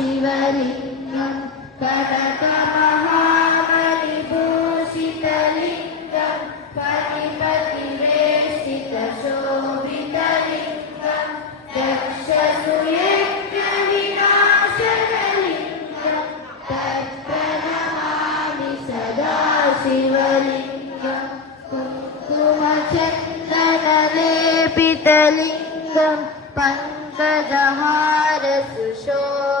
शिवलिङ्गं कनकमहामणिभूषितलिङ्गं फणिपतिवेष्टितशोभितलिङ्गं दक्षसुयज्ञविनाशनलिङ्गं तत्प्रणमामि सदा शिवलिङ्गं कुङ्कुमचन्दनलेपितलिङ्गं पङ्कजहार सुशोभितलिङ्गं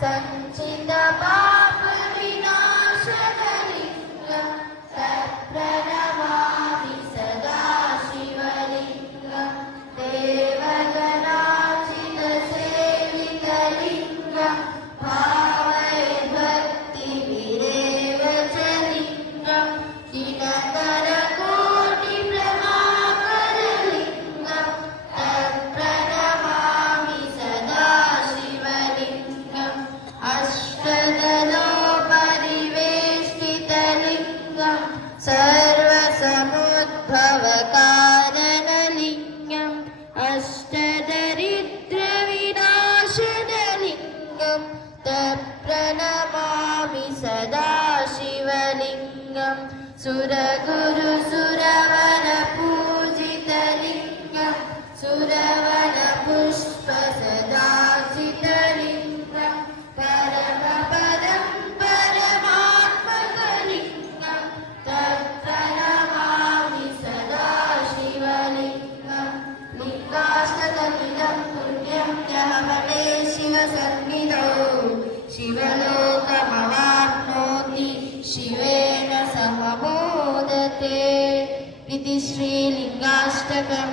सञ्चितपापविनाशनलिङ्गं तत्प्रणमामि सदा शिवलिङ्गं देवगणार्चितसेवितलिङ्गं भावये भक्तिविरेव च लिङ्गं दिनकरकोटिप्रभाकरलिङ्गं तत्प्रणमामि सदा शिवलिङ्गम् अष्टदलोपरिवेष्टितलिङ्गं सर्वसमुद्भवकारणलिङ्गम् अष्टदरिद्रविनाशनलिङ्गं तत्प्रणमामि सदा शिवलिङ्गं सुरगुरुसुरवरपूजितलिङ्गं सुरवरपुष्पसदार्चितलिङ्गं परमपदं परमात्मकलिङ्गं तत्प्रणमामि सदा शिवलिङ्गं लिङ्गाष्टकमिदं पुण्यं यमले शिवसन्निधौ शिवलोकमवाप्नोति शिवेन सह मोदते इति श्रीलिङ्गाष्टकम्।